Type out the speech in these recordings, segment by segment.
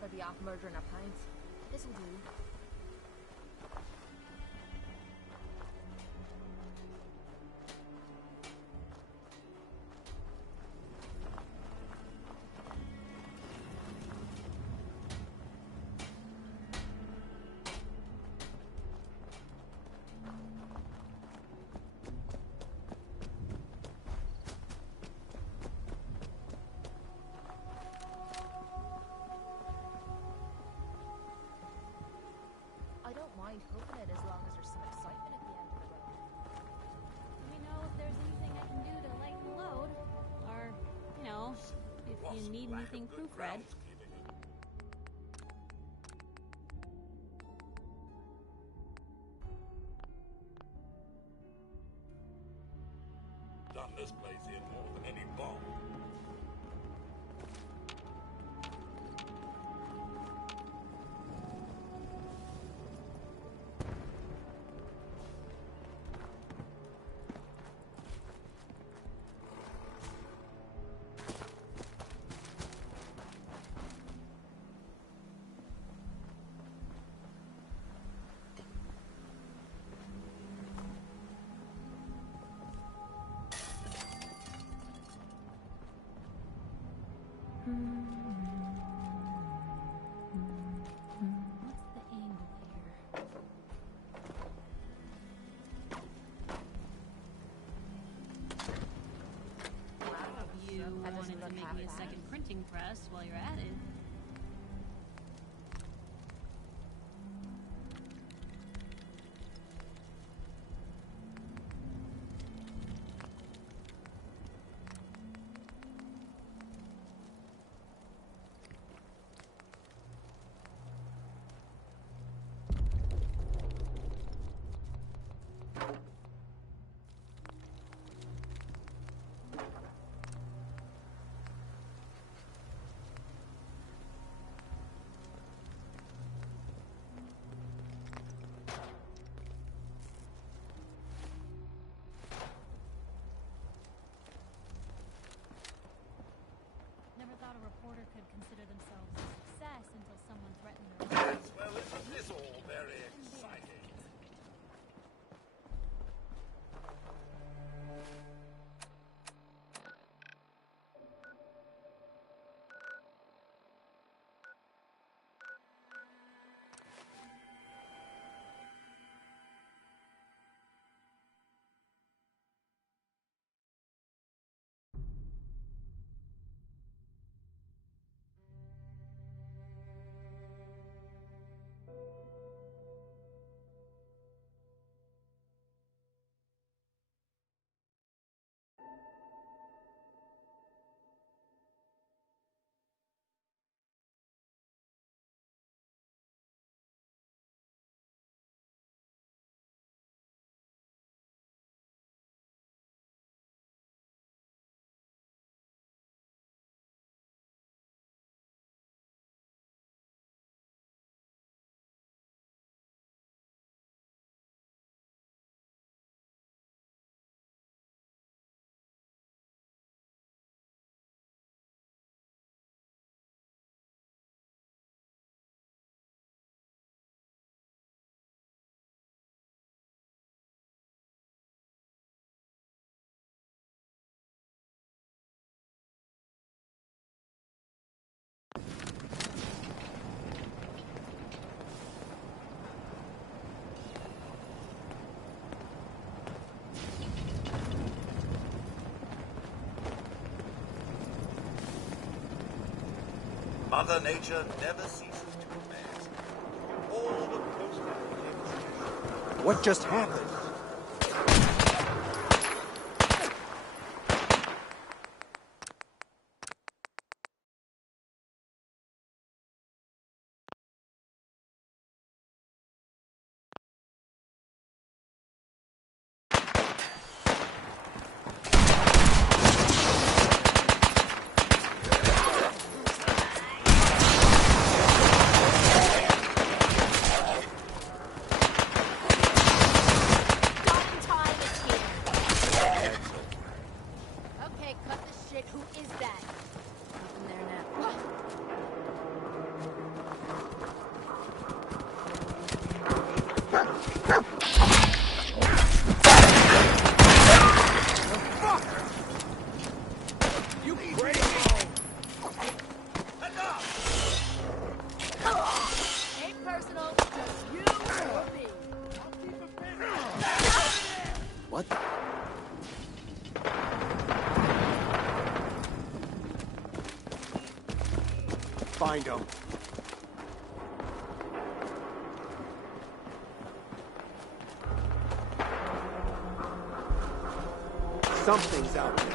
rather be off murdering our parents. This'll do. Hoping it as long as there's some excitement at the end of the road. Let me know if there's anything I can do to lighten the load. Or, you know, if you need anything proofread. Done this place in more than any bomb. What's the angle here? You wanted to make me a second printing press while you're at it. A reporter could consider themselves a success until someone threatened their lives. Well, isn't this all very exciting? Mother Nature never ceases to amaze. All the coastline things. What just happened? What? Find him. Something's out there.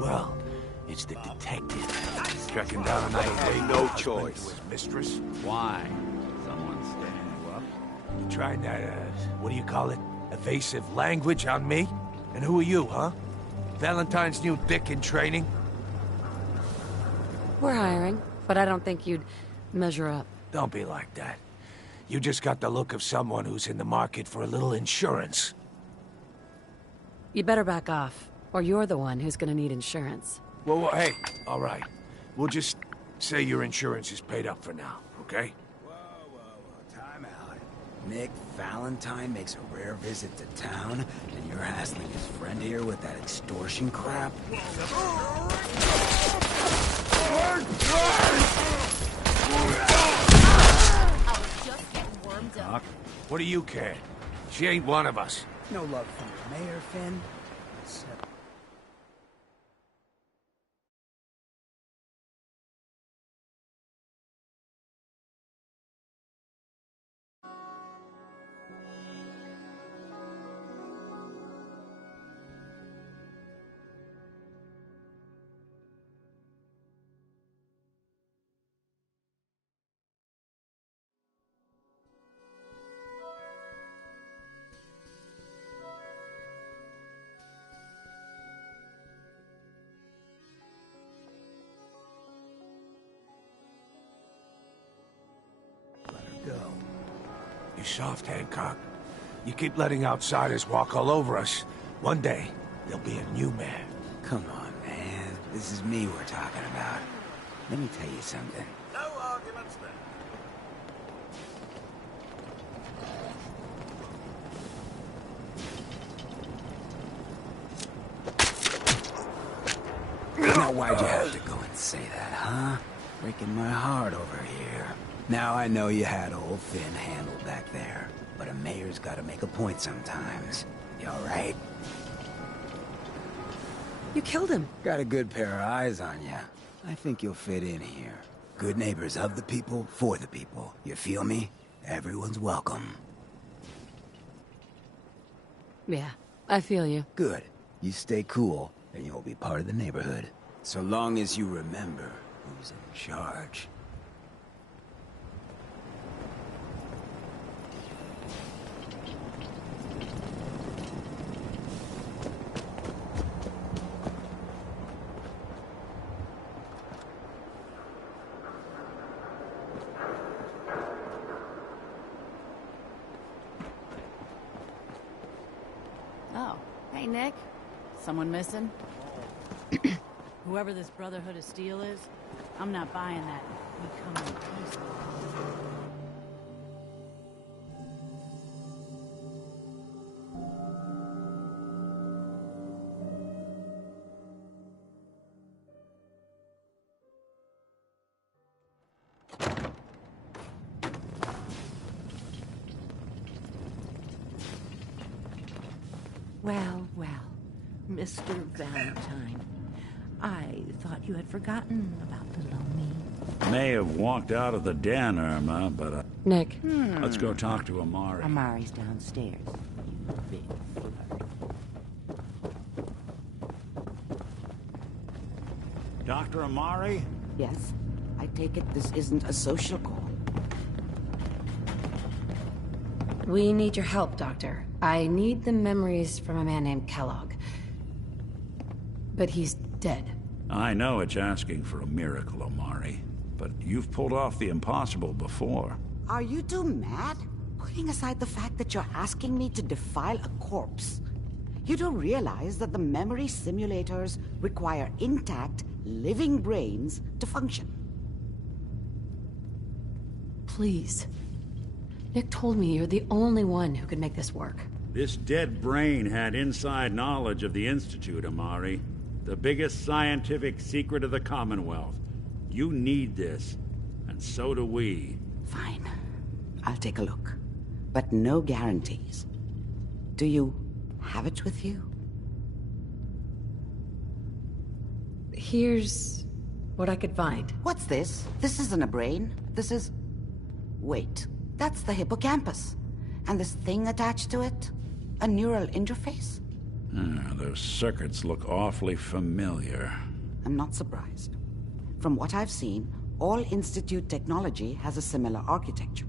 Well, it's the detective. Struck him down a night Had no choice. To his mistress. Why? Someone's standing you up? You trying that, what do you call it? Evasive language on me? And who are you, huh? Valentine's new dick in training? We're hiring, but I don't think you'd measure up. Don't be like that. You just got the look of someone who's in the market for a little insurance. You better back off, or you're the one who's gonna need insurance. Well, hey, all right. We'll just say your insurance is paid up for now, okay? Whoa. Time out. Nick Valentine makes a rare visit to town, and you're hassling his friend here with that extortion crap? I was just getting warmed up. What do you care? She ain't one of us. No love from the mayor, Finn? Except... Go. You soft, Hancock. You keep letting outsiders walk all over us. One day, there'll be a new man. Come on, man. This is me we're talking about. Let me tell you something. No arguments there. Now, why'd you have to go and say that, huh? Breaking my heart over here. Now I know you had old Finn handled back there, but a mayor's gotta make a point sometimes. You alright? You killed him. Got a good pair of eyes on you. I think you'll fit in here. Good neighbors of the people, for the people. You feel me? Everyone's welcome. Yeah, I feel you. Good. You stay cool, and you'll be part of the neighborhood. So long as you remember who's in charge. Oh, hey Nick. Someone missing? Whoever this Brotherhood of Steel is, I'm not buying that. We come in peace. Well, well, Mr. Valentine. I thought you had forgotten about little me. May have walked out of the den, Irma, but Nick. let's go talk to Amari. Amari's downstairs. You big flirt. Dr. Amari? Yes? I take it this isn't a social call. We need your help, Doctor. I need the memories from a man named Kellogg. But he's dead. I know it's asking for a miracle, Amari, but you've pulled off the impossible before. Are you two mad? Putting aside the fact that you're asking me to defile a corpse, you do realize that the memory simulators require intact, living brains to function. Please. Nick told me you're the only one who could make this work. This dead brain had inside knowledge of the Institute, Amari. The biggest scientific secret of the Commonwealth. You need this, and so do we. Fine. I'll take a look. But no guarantees. Do you have it with you? Here's what I could find. What's this? This isn't a brain. This is... Wait. That's the hippocampus. And this thing attached to it? A neural interface? Those circuits look awfully familiar. I'm not surprised. From what I've seen, all Institute technology has a similar architecture.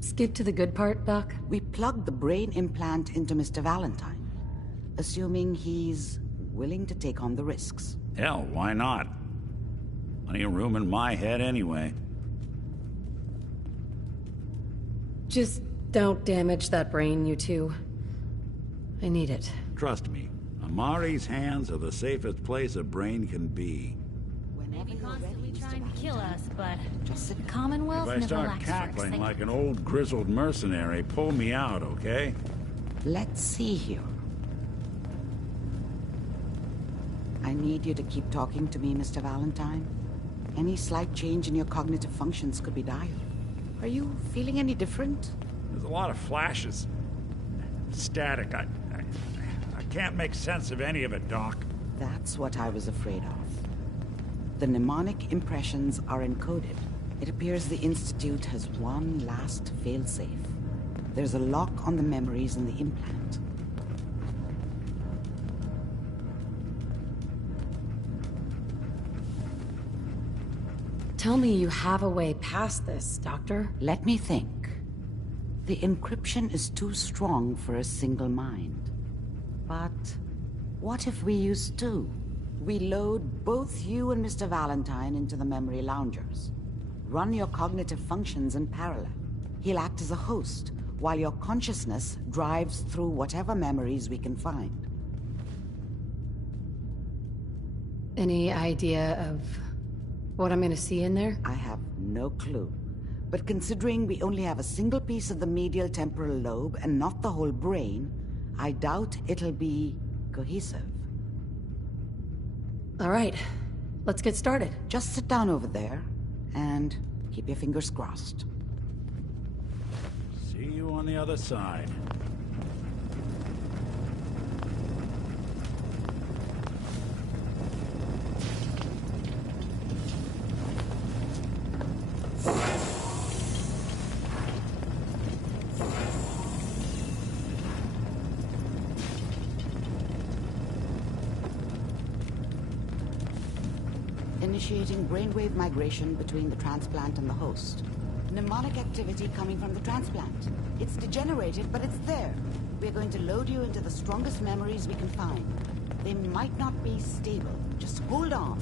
Skip to the good part, Doc? We plugged the brain implant into Mr. Valentine, assuming he's willing to take on the risks. Hell, why not? Plenty of room in my head anyway. Just don't damage that brain, you two. I need it. Trust me, Amari's hands are the safest place a brain can be. Maybe constantly trying to kill us, but Just sit the Commonwealth If I never start lacks for cackling excitement. like an old grizzled mercenary, pull me out, okay? Let's see here. I need you to keep talking to me, Mr. Valentine. Any slight change in your cognitive functions could be dire. Are you feeling any different? There's a lot of flashes. Static. I can't make sense of any of it, Doc. That's what I was afraid of. The mnemonic impressions are encoded. It appears the Institute has one last failsafe. There's a lock on the memories in the implant. Tell me you have a way past this, Doctor. Let me think. The encryption is too strong for a single mind. But what if we use two? We load both you and Mr. Valentine into the memory loungers. Run your cognitive functions in parallel. He'll act as a host, while your consciousness drives through whatever memories we can find. Any idea of what I'm gonna see in there? I have no clue. But considering we only have a single piece of the medial temporal lobe and not the whole brain, I doubt it'll be cohesive. All right, let's get started. Just sit down over there and keep your fingers crossed. See you on the other side. Initiating brainwave migration between the transplant and the host. Mnemonic activity coming from the transplant. It's degenerated, but it's there. We're going to load you into the strongest memories we can find. They might not be stable. Just hold on.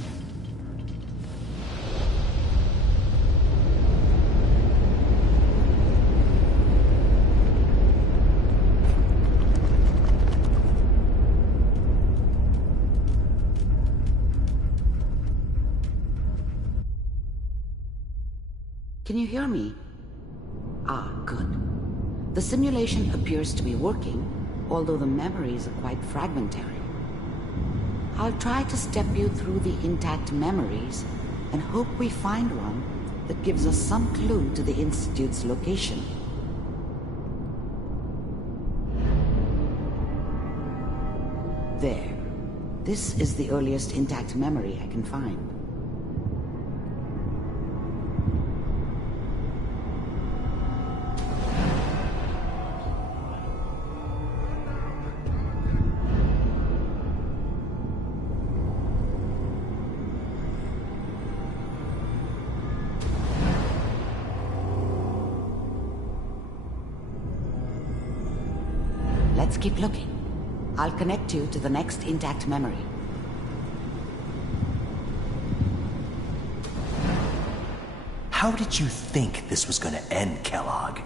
Can you hear me? Ah, good. The simulation appears to be working, although the memories are quite fragmentary. I'll try to step you through the intact memories and hope we find one that gives us some clue to the Institute's location. There. This is the earliest intact memory I can find. Let's keep looking. I'll connect you to the next intact memory. How did you think this was gonna end, Kellogg?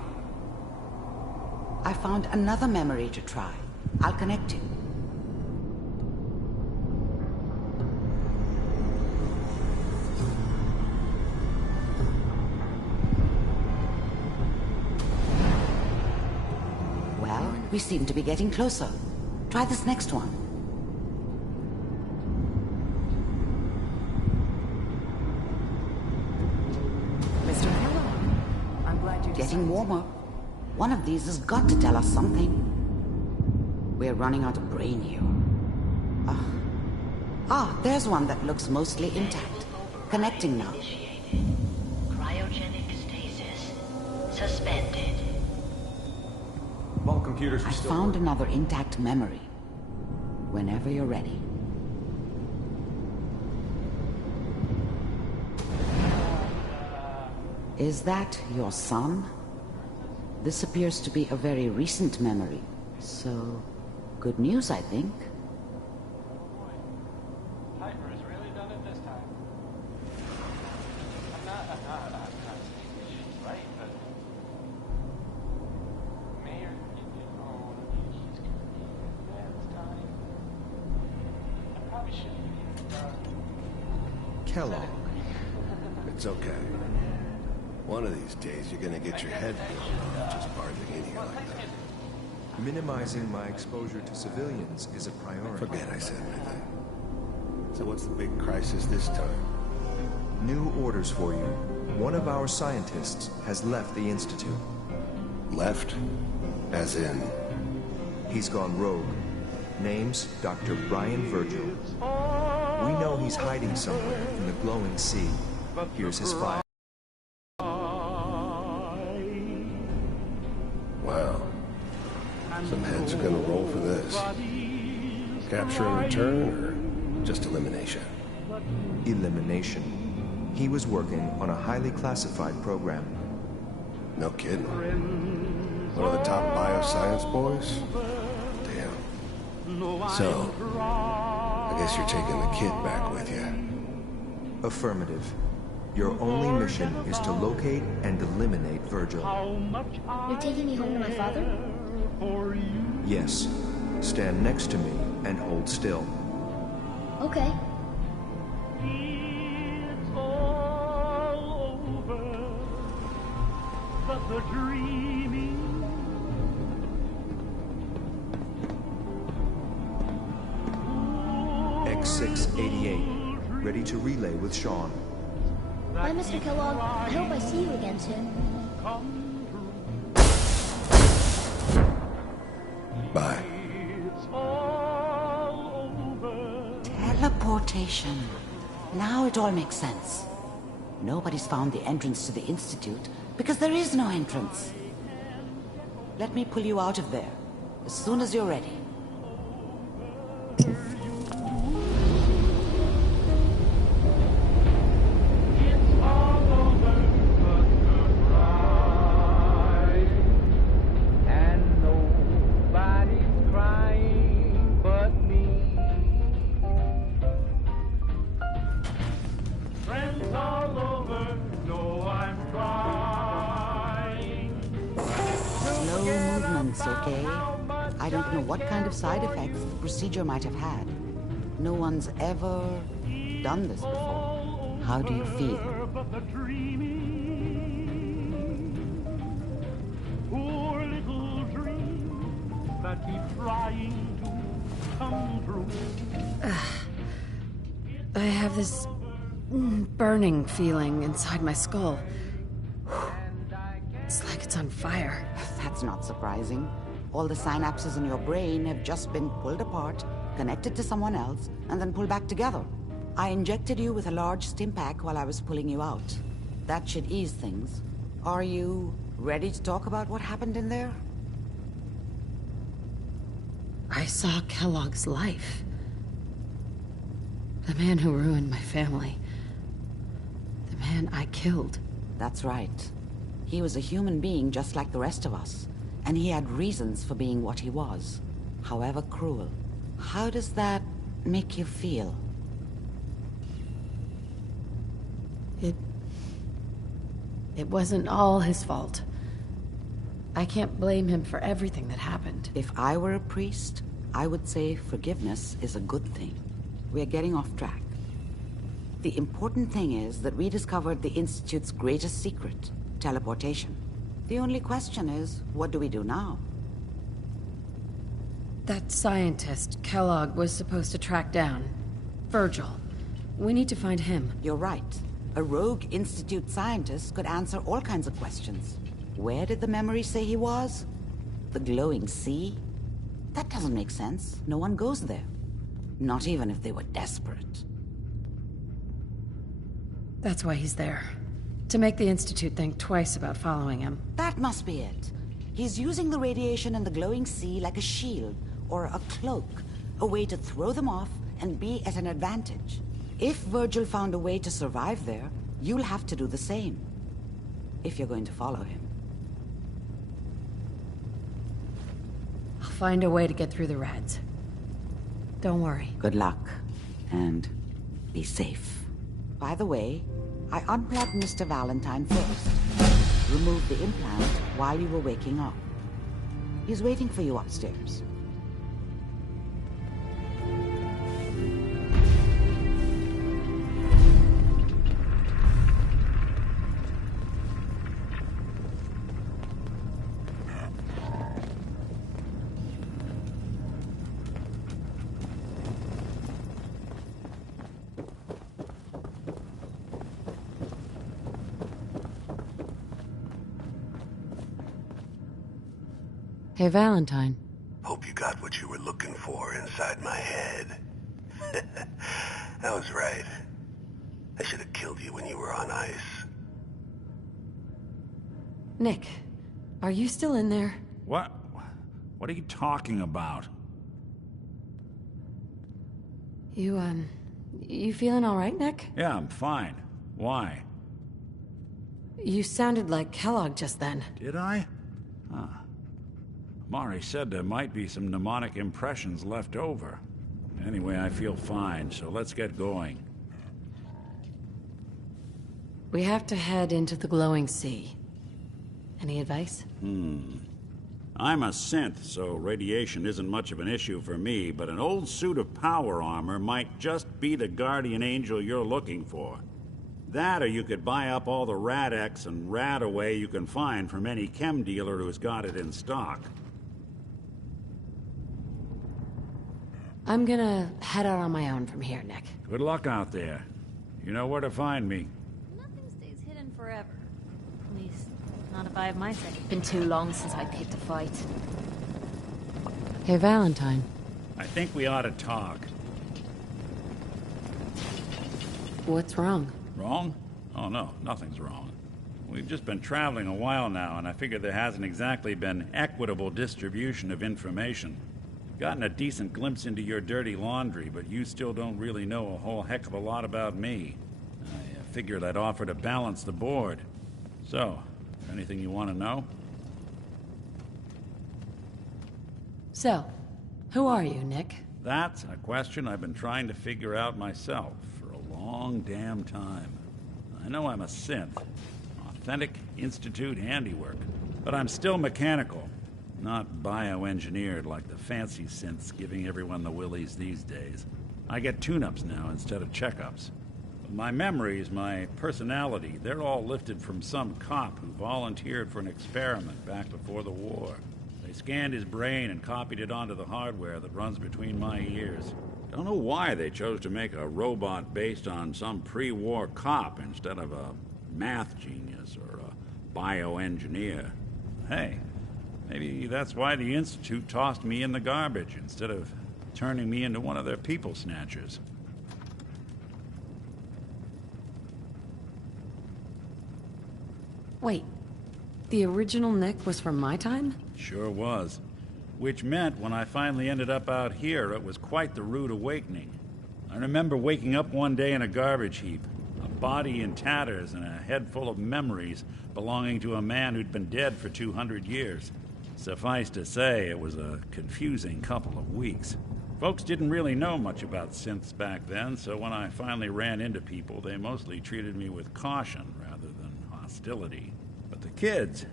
I found another memory to try. I'll connect you. Well, we seem to be getting closer. Try this next one. Mr. Kellogg, I'm glad you Getting warmer. One of these has got to tell us something. We're running out of brain here. There's one that looks mostly intact. Connecting now. Cryogenic stasis. Suspended. All computers are I still found working. another intact memory. Whenever you're ready. Is that your son? This appears to be a very recent memory. So, good news, I think. Piper has really done it this time. I'm not right, but Mayor, he's gonna be bad this time. I probably shouldn't be. Kellogg. It's okay. One of these days, you're gonna get your head blown off just barging in here like that. Minimizing my exposure to civilians is a priority. Forget I said anything. So what's the big crisis this time? New orders for you. One of our scientists has left the Institute. Left? As in? He's gone rogue. Name's Dr. Brian Virgil. We know he's hiding somewhere in the glowing sea. Here's his file. Wow. Some heads are gonna roll for this. Capture and return, or just elimination? Elimination. He was working on a highly classified program. No kidding. One of the top bioscience boys? Damn. So, I guess you're taking the kid back with you. Affirmative. Your only mission is to locate and eliminate Virgil. You're taking me home to my father? Yes. Stand next to me and hold still. Okay. X688. Ready to relay with Sean. Bye, Mr. Kellogg. I hope I see you again soon. Bye. Teleportation. Now it all makes sense. Nobody's found the entrance to the Institute because there is no entrance. Let me pull you out of there as soon as you're ready. Okay? I don't know what kind of side effects the procedure might have had. No one's ever done this before. How do you feel? Poor little dream that keep trying to come true. I have this burning feeling inside my skull. It's like it's on fire. That's not surprising. All the synapses in your brain have just been pulled apart connect it to someone else, and then pull back together. I injected you with a large stim pack while I was pulling you out. That should ease things. Are you ready to talk about what happened in there? I saw Kellogg's life. The man who ruined my family. The man I killed. That's right. He was a human being just like the rest of us. And he had reasons for being what he was, however cruel. How does that make you feel? It wasn't all his fault. I can't blame him for everything that happened. If I were a priest, I would say forgiveness is a good thing. We're getting off track. The important thing is that we discovered the Institute's greatest secret, teleportation. The only question is, what do we do now? That scientist Kellogg was supposed to track down. Virgil. We need to find him. You're right. A rogue Institute scientist could answer all kinds of questions. Where did the memory say he was? The glowing sea? That doesn't make sense. No one goes there. Not even if they were desperate. That's why he's there. To make the Institute think twice about following him. That must be it. He's using the radiation in the glowing sea like a shield, or a cloak. A way to throw them off and be at an advantage. If Virgil found a way to survive there, you'll have to do the same. If you're going to follow him. I'll find a way to get through the rats. Don't worry. Good luck. And be safe. By the way, I unplugged Mr. Valentine first. Removed the implant while you were waking up. He's waiting for you upstairs. Hey, Valentine. Hope you got what you were looking for inside my head. I was right. I should have killed you when you were on ice. Nick, are you still in there? What? What are you talking about? You feeling all right, Nick? Yeah, I'm fine. Why? You sounded like Kellogg just then. Did I? Huh. Mari said there might be some mnemonic impressions left over. Anyway, I feel fine, so let's get going. We have to head into the glowing sea. Any advice? I'm a synth, so radiation isn't much of an issue for me, but an old suit of power armor might just be the guardian angel you're looking for. That, or you could buy up all the Rad-X and Rad-Away you can find from any chem dealer who's got it in stock. I'm gonna head out on my own from here, Nick. Good luck out there. You know where to find me. Nothing stays hidden forever. At least, not if I have my say. Been too long since I picked a fight. Hey, Valentine. I think we ought to talk. What's wrong? Wrong? Oh no, nothing's wrong. We've just been traveling a while now, and I figure there hasn't exactly been equitable distribution of information. Gotten a decent glimpse into your dirty laundry, but you still don't really know a whole heck of a lot about me. I figured I'd offer to balance the board. So, anything you want to know? So, who are you, Nick? That's a question I've been trying to figure out myself for a long damn time. I know I'm a synth. Authentic Institute handiwork. But I'm still mechanical. Not bioengineered like the fancy synths giving everyone the willies these days. I get tune-ups now instead of checkups. But my memories, my personality, they're all lifted from some cop who volunteered for an experiment back before the war. They scanned his brain and copied it onto the hardware that runs between my ears. Don't know why they chose to make a robot based on some pre-war cop instead of a math genius or a bioengineer. Hey, maybe that's why the Institute tossed me in the garbage instead of turning me into one of their people snatchers. Wait, the original Nick was from my time? Sure was. Which meant when I finally ended up out here, it was quite the rude awakening. I remember waking up one day in a garbage heap, a body in tatters and a head full of memories belonging to a man who'd been dead for 200 years. Suffice to say, it was a confusing couple of weeks. Folks didn't really know much about synths back then, so when I finally ran into people, they mostly treated me with caution rather than hostility. But the kids,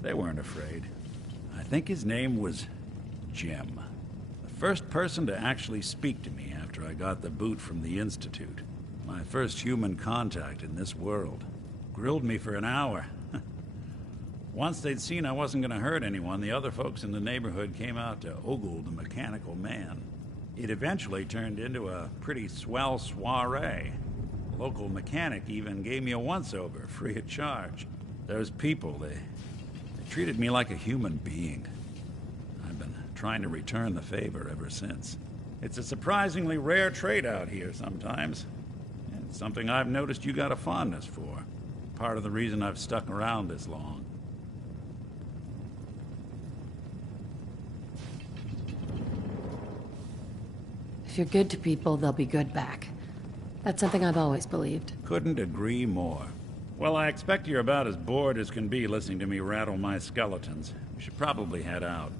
they weren't afraid. I think his name was Jim. The first person to actually speak to me after I got the boot from the Institute. My first human contact in this world. Grilled me for an hour. Once they'd seen I wasn't going to hurt anyone, the other folks in the neighborhood came out to ogle the mechanical man. It eventually turned into a pretty swell soiree. The local mechanic even gave me a once-over, free of charge. Those people, they treated me like a human being. I've been trying to return the favor ever since. It's a surprisingly rare trait out here sometimes. It's something I've noticed you got a fondness for. Part of the reason I've stuck around this long. If you're good to people, they'll be good back. That's something I've always believed. Couldn't agree more. Well, I expect you're about as bored as can be listening to me rattle my skeletons. We should probably head out.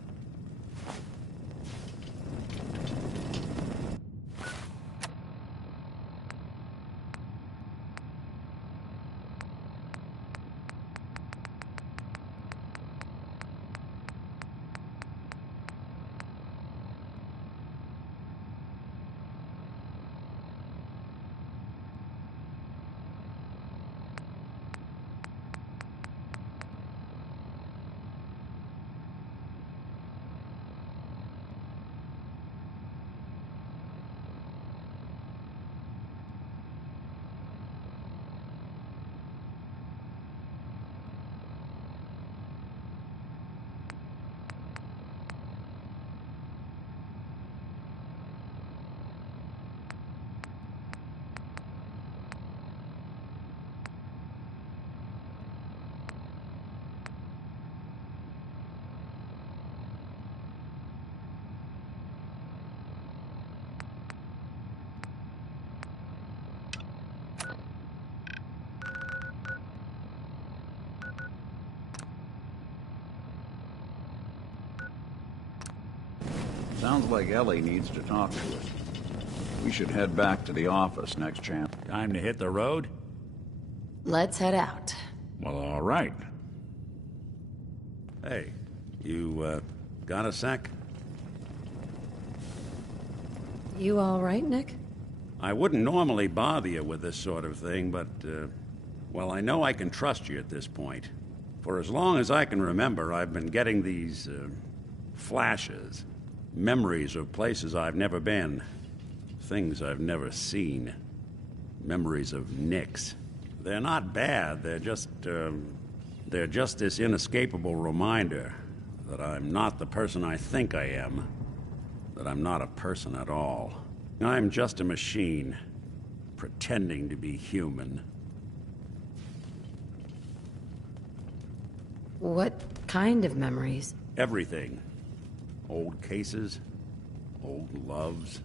Sounds like Ellie needs to talk to us. We should head back to the office next chance. Time to hit the road? Let's head out. Well, all right. Hey, you, got a sec? You all right, Nick? I wouldn't normally bother you with this sort of thing, but, well, I know I can trust you at this point. For as long as I can remember, I've been getting these, flashes. Memories of places I've never been. Things I've never seen. Memories of Nicks. They're not bad, they're just this inescapable reminder that I'm not the person I think I am. That I'm not a person at all. I'm just a machine, pretending to be human. What kind of memories? Everything. Old cases, old loves.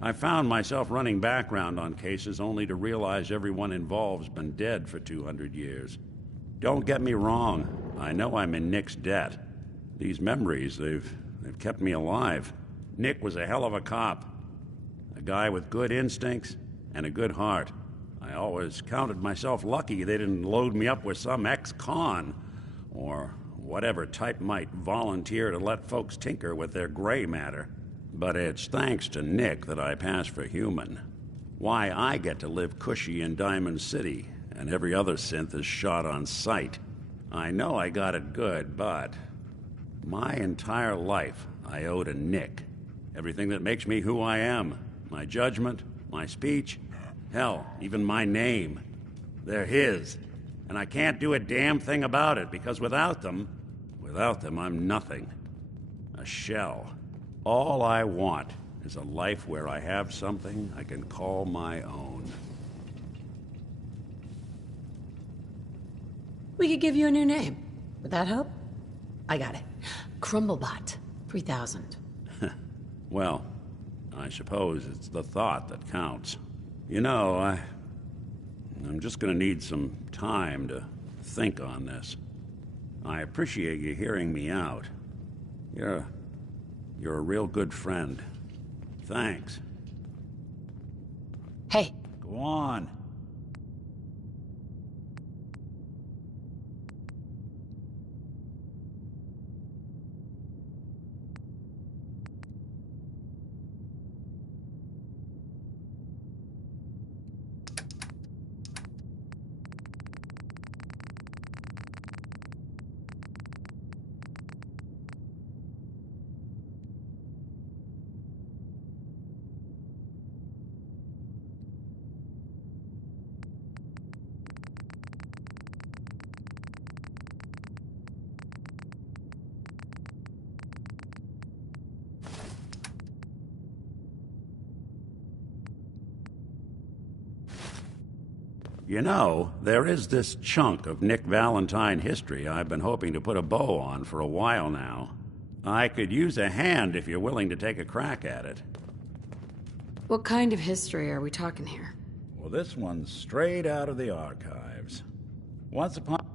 I found myself running background on cases only to realize everyone involved's been dead for 200 years. Don't get me wrong, I know I'm in Nick's debt. These memories, they've kept me alive. Nick was a hell of a cop. A guy with good instincts and a good heart. I always counted myself lucky they didn't load me up with some ex-con, or whatever type might volunteer to let folks tinker with their gray matter. But it's thanks to Nick that I pass for human. Why I get to live cushy in Diamond City, and every other synth is shot on sight. I know I got it good, but my entire life I owe to Nick. Everything that makes me who I am. My judgment, my speech, hell, even my name. They're his. And I can't do a damn thing about it, because without them, I'm nothing. A shell. All I want is a life where I have something I can call my own. We could give you a new name. Would that help? I got it. Crumblebot. 3000. Well, I suppose it's the thought that counts. You know, I'm just gonna need some time to think on this. I appreciate you hearing me out. You're a real good friend. Thanks. Hey. Go on. You know, there is this chunk of Nick Valentine history I've been hoping to put a bow on for a while now. I could use a hand if you're willing to take a crack at it. What kind of history are we talking here? Well, this one's straight out of the archives. Once upon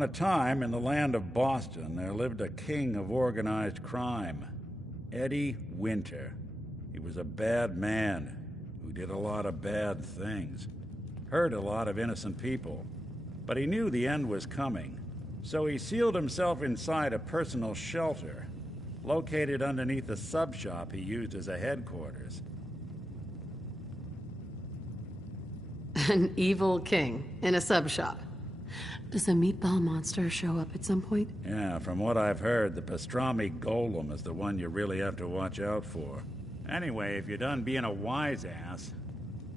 upon a time in the land of Boston, there lived a king of organized crime, Eddie Winter. He was a bad man who did a lot of bad things, hurt a lot of innocent people. But he knew the end was coming, so he sealed himself inside a personal shelter, located underneath the sub-shop he used as a headquarters. An evil king in a sub shop. Does a meatball monster show up at some point? Yeah, from what I've heard, the pastrami golem is the one you really have to watch out for. Anyway, if you're done being a wise ass,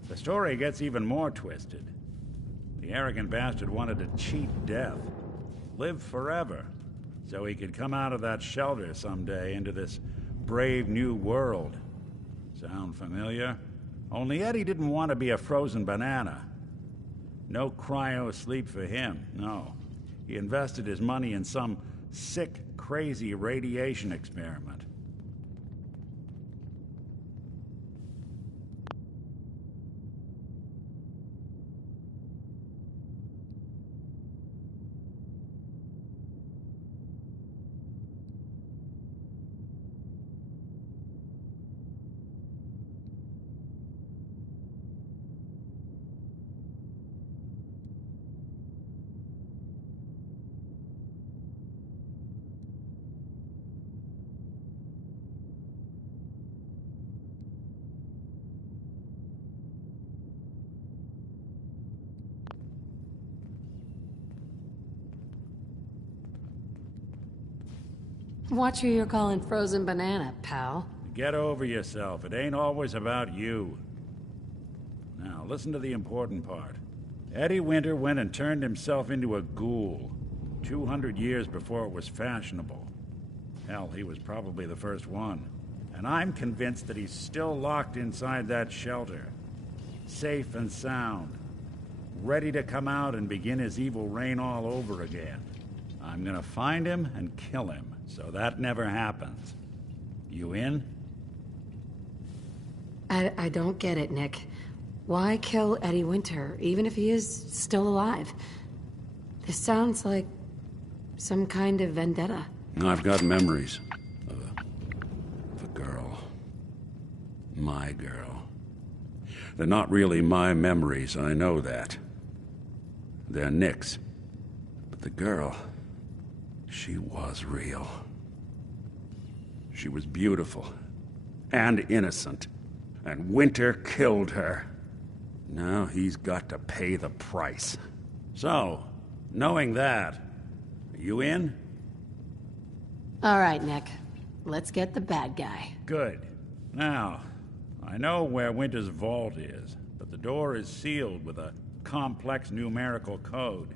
the story gets even more twisted. The arrogant bastard wanted to cheat death, live forever, so he could come out of that shelter someday into this brave new world. Sound familiar? Only Eddie didn't want to be a frozen banana. No cryo sleep for him, no. He invested his money in some sick, crazy radiation experiment. Watch who you're calling frozen banana, pal. Get over yourself. It ain't always about you. Now, listen to the important part. Eddie Winter went and turned himself into a ghoul 200 years before it was fashionable. Hell, he was probably the first one. And I'm convinced that he's still locked inside that shelter. Safe and sound. Ready to come out and begin his evil reign all over again. I'm gonna find him and kill him, so that never happens. You in? I don't get it, Nick. Why kill Eddie Winter, even if he is still alive? This sounds like some kind of vendetta. I've got memories of a girl. My girl. They're not really my memories, I know that. They're Nick's. But the girl, she was real. She was beautiful and innocent, and Winter killed her. Now he's got to pay the price. So, knowing that, are you in? All right, Nick. Let's get the bad guy. Good. Now, I know where Winter's vault is, but the door is sealed with a complex numerical code.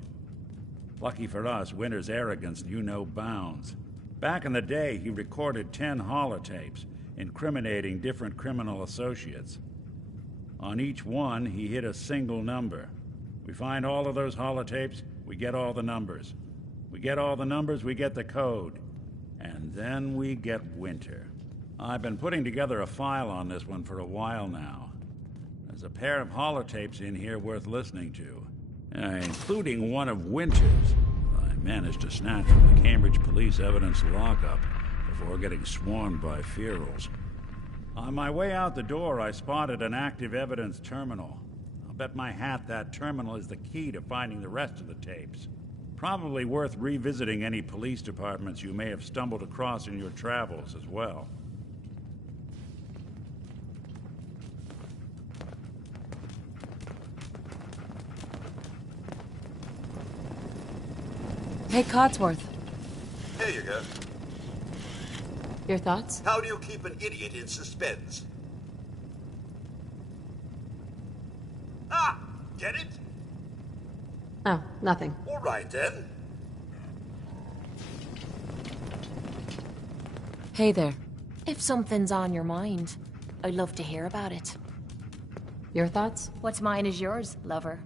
Lucky for us, Winter's arrogance knew no bounds. Back in the day, he recorded 10 holotapes, incriminating different criminal associates. On each one, he hit a single number. We find all of those holotapes, we get all the numbers. We get all the numbers, we get the code. And then we get Winter. I've been putting together a file on this one for a while now. There's a pair of holotapes in here worth listening to, including one of Winter's. I managed to snatch from the Cambridge Police evidence lockup before getting swarmed by ferals. On my way out the door, I spotted an active evidence terminal. I'll bet my hat that terminal is the key to finding the rest of the tapes. Probably worth revisiting any police departments you may have stumbled across in your travels as well. Hey, Codsworth. Here you go. Your thoughts? How do you keep an idiot in suspense? Ah! Get it? Oh, nothing. All right, then. Hey there. If something's on your mind, I'd love to hear about it. Your thoughts? What's mine is yours, lover.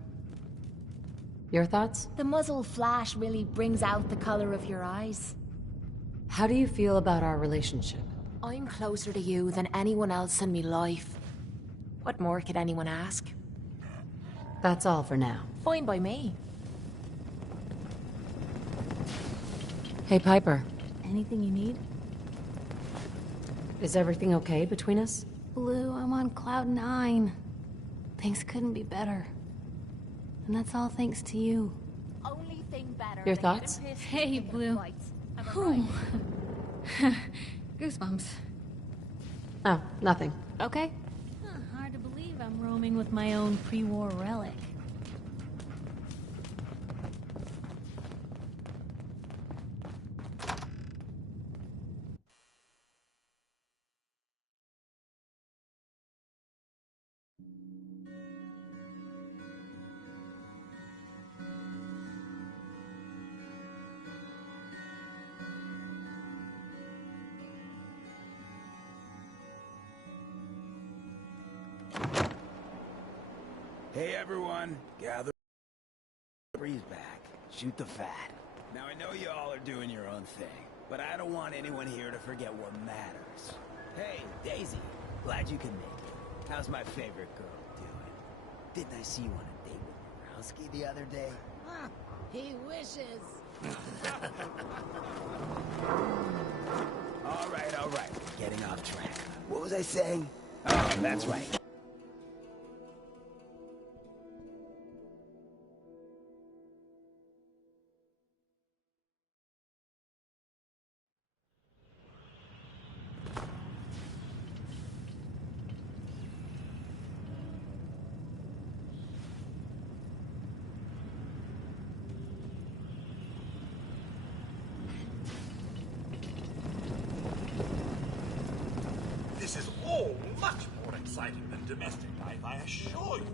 Your thoughts? The muzzle flash really brings out the color of your eyes. How do you feel about our relationship? I'm closer to you than anyone else in me life. What more could anyone ask? That's all for now. Fine by me. Hey, Piper. Anything you need? Is everything okay between us? Blue, I'm on cloud 9. Things couldn't be better. And that's all thanks to you. Only thing better. Your thoughts? Hey, Blue. Whew. Goosebumps. Oh, nothing. Okay. Hard to believe I'm roaming with my own pre-war relic. Hey everyone, gather. Breeze back. Shoot the fat. Now I know you all are doing your own thing, but I don't want anyone here to forget what matters. Hey, Daisy. Glad you could make it. How's my favorite girl doing? Didn't I see you on a date with Morowski the other day? Huh, he wishes. All right. Getting off track. What was I saying? Oh, that's right. This is all much more exciting than domestic life, I assure you.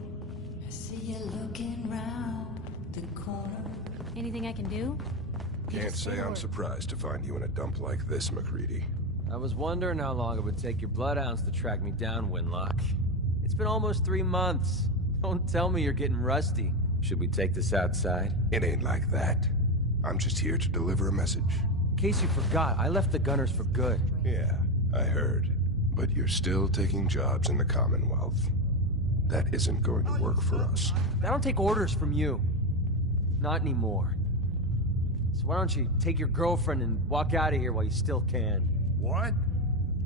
I see you looking round the corner. Anything I can do? Can't say I'm surprised to find you in a dump like this, McCready. I was wondering how long it would take your bloodhounds to track me down, Winlock. It's been almost 3 months. Don't tell me you're getting rusty. Should we take this outside? It ain't like that. I'm just here to deliver a message. In case you forgot, I left the Gunners for good. Yeah, I heard. But you're still taking jobs in the Commonwealth. That isn't going to work for us. I don't take orders from you. Not anymore. So why don't you take your girlfriend and walk out of here while you still can? What?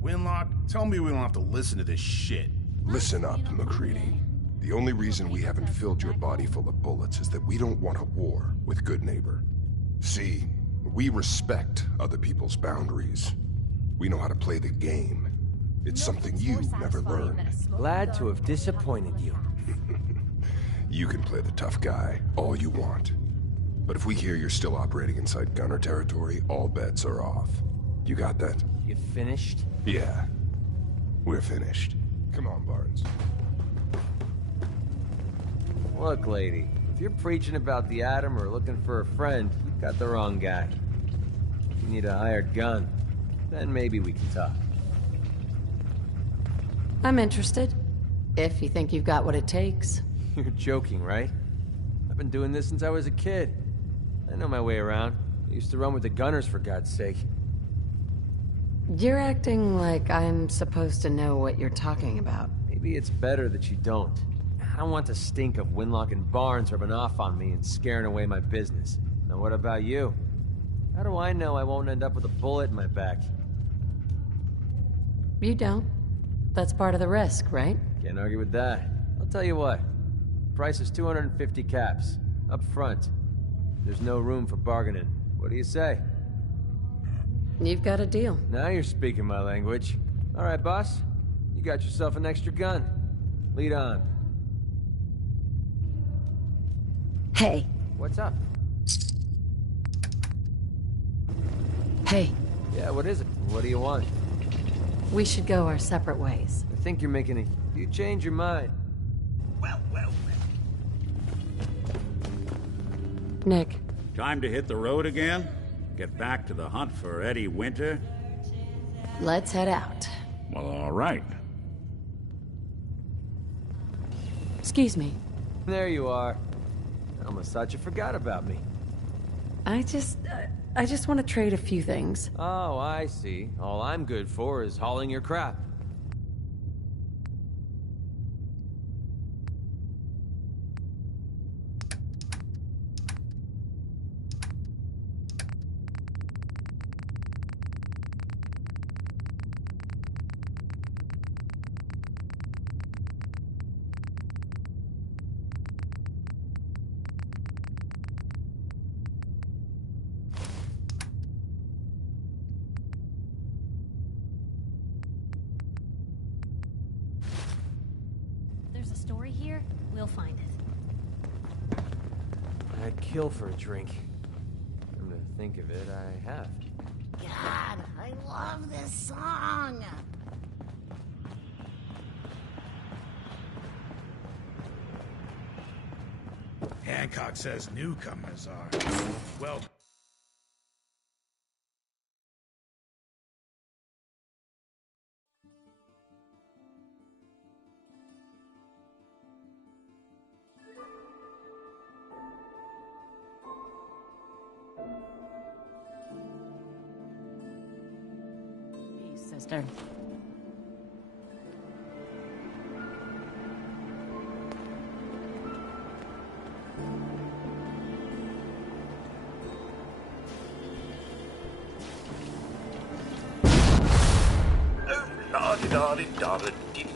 Winlock, tell me we don't have to listen to this shit. Listen up, McCready. The only reason we haven't filled your body full of bullets is that we don't want a war with Good Neighbor. See, we respect other people's boundaries. We know how to play the game. It's something you never learned. Glad to have disappointed you. You can play the tough guy all you want. But if we hear you're still operating inside Gunner territory, all bets are off. You got that? You finished? Yeah. We're finished. Come on, Barnes. Look, lady, if you're preaching about the atom or looking for a friend, you've got the wrong guy. If you need a hired gun, then maybe we can talk. I'm interested. If you think you've got what it takes. You're joking, right? I've been doing this since I was a kid. I know my way around. I used to run with the Gunners, for God's sake. You're acting like I'm supposed to know what you're talking about. Maybe it's better that you don't. I don't want the stink of Winlock and Barnes rubbing off on me and scaring away my business. Now what about you? How do I know I won't end up with a bullet in my back? You don't. That's part of the risk, right? Can't argue with that. I'll tell you what. Price is 250 caps. Up front. There's no room for bargaining. What do you say? You've got a deal. Now you're speaking my language. All right, boss. You got yourself an extra gun. Lead on. Hey. What's up? Hey. Yeah, what is it? What do you want? We should go our separate ways. I think you're making a... You change your mind. Well. Nick. Time to hit the road again? Get back to the hunt for Eddie Winter? Let's head out. Well, all right. Excuse me. There you are. I almost thought you forgot about me. I just want to trade a few things. Oh, I see. All I'm good for is hauling your crap. There's a story here. We'll find it. I'd kill for a drink. Come to think of it, I have. God, I love this song. Hancock says newcomers are, well... sister. Oh, la-di-da-di-da-di-dee.